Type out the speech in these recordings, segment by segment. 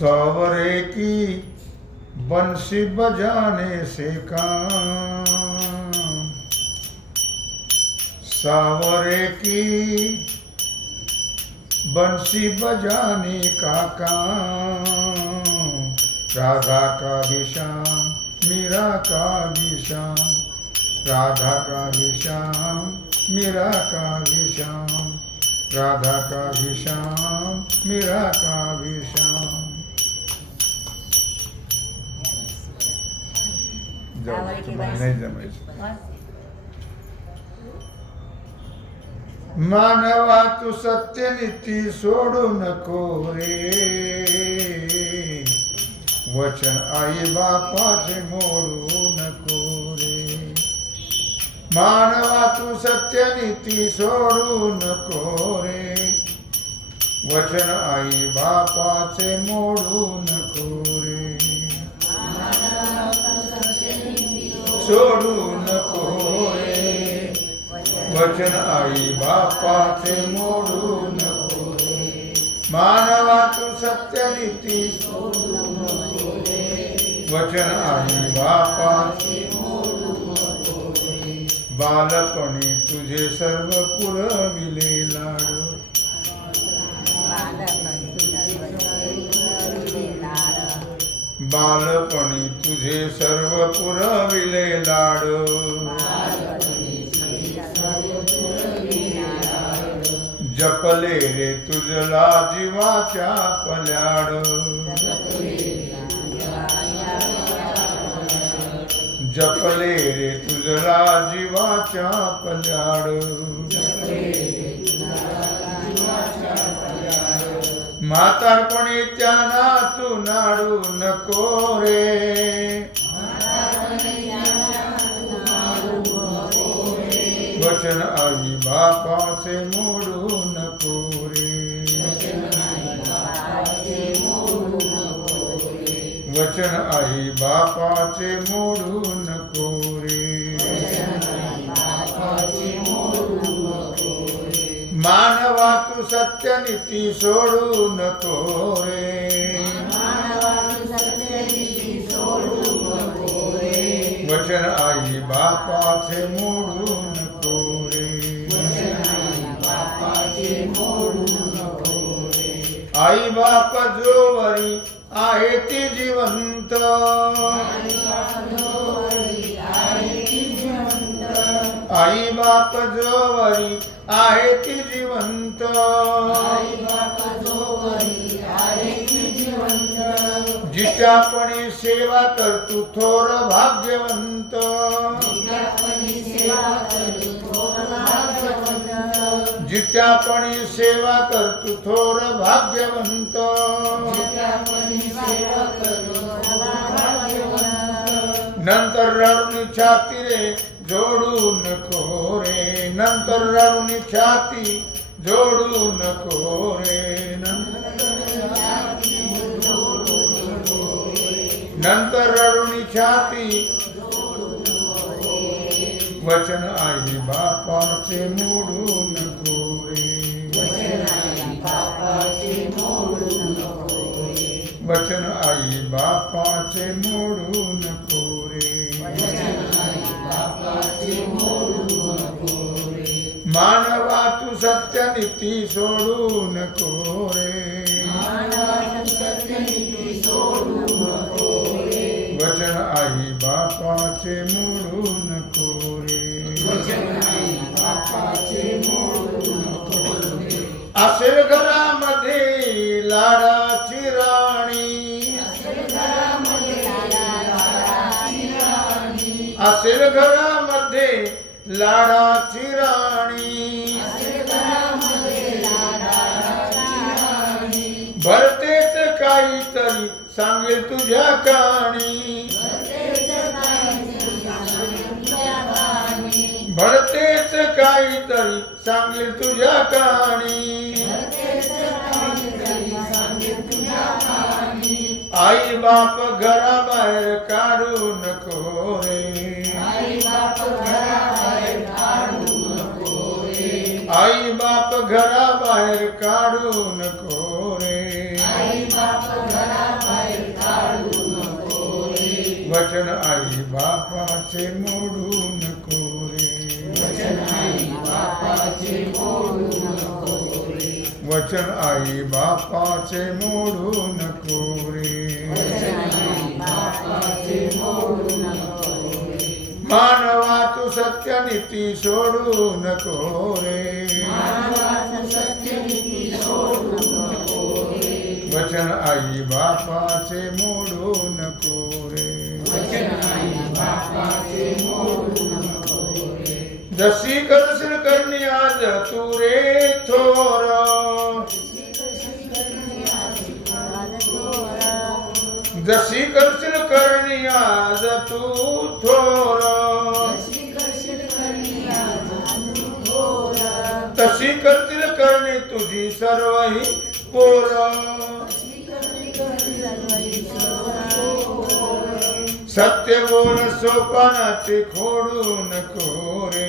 सवरे की बंसी बजाने से काम। सावरे की बंसी बजाने का काम। राधा का भी श्याम, मीरा का भी श्याम, राधा का भी श्याम, मीरा का भी श्याम, राधा का भी श्याम, मीरा का भी श्याम। नाही जमायचं. मानवा तू सत्य नीती सोडू नको रे. वचन आई बापाचे मोडू नको रे. मानवा तू सत्य नीती सोडू नको रे. वचन आई बापाचे मोडू नको सोडू नको रे वचन आई बापाचे मोडू नको मानवा तू सत्य नीती वचन आई बापाचे बालपणी तुझे सर्व पुरविले लाडू. बालपणी तुझे सर्व पुरविले लाड. जपले रे तुझला जीवाच्या पल्याड. जपले रे तुझला जीवाच्या पल्याड. म्हातारपणी त्यांना तू नाडू नको रे. वचन आई बापाचे मोडू नको रे. वचन आई बापाचे मोडू नको रे. मानवातू सत्य नीती सोडू नको रे वचन आई बापाचे मोडू नको रे आई बाप जोवरी आहे ती जिवंत। आई बाप जोवरी आहे ती जिवंत? जिच्यापणी सेवा कर तू थोर भाग्यवंत. जिच्यापणी सेवा कर तू थोर भाग्यवंत. नंतर रडून छाती रे जोडू नको रे नंतर रडून छाती जोडू नको रे नंतर रडून छाती वचन आई बापाचे मोडू नको रे वचन आई बापाचे मोडू नको रे मानवा तू सत्य नीती सोडू नको रे वचन आई बापाचे मोडू नको रे असेल घरामध्ये लाडाची राणी। असेल मध्ये लाडाची राणी भरतेच काहीतरी सांगेल तुझ्या काणी. भरतेच काहीतरी सांगेल तुझ्या काणी. आई बाप घरा घराबाहेर काढू नको रे. वचन आई बापाचे मोडू नको रे. वचन आई बापाचे मोडू नको रे. मानवा तू सत्यनीती सोडू नको रे. वचन आई बापाचे मोडू नको रे जशी करशील करणी आज तू रे थोर. जशी करशील करणी आज तू थोर. तशी करतील करणे तुझी सर्व ही पोर. सत्य बोल सोपानाचे खोडू नको रे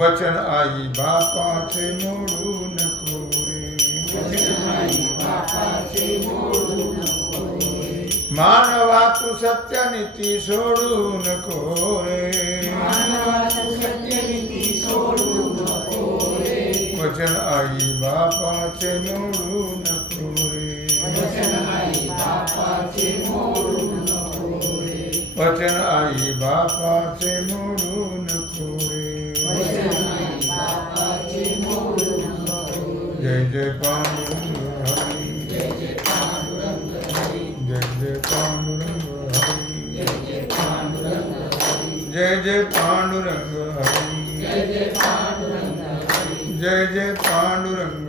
वचन आई बापाचे मोडू नको रे मानवा तू सत्यनीती सोडू नको रे वचन आई बापाचे मोडू नको वचन आई बापाचे मोडू नको रे जय जय पांडुरंग हरी जय जय पांडुरंग हरी जय जय पांडुरंग हरी जय जय पांडुरंग हरी जय जय पांडुरंग हरी जय जय पांडुरंग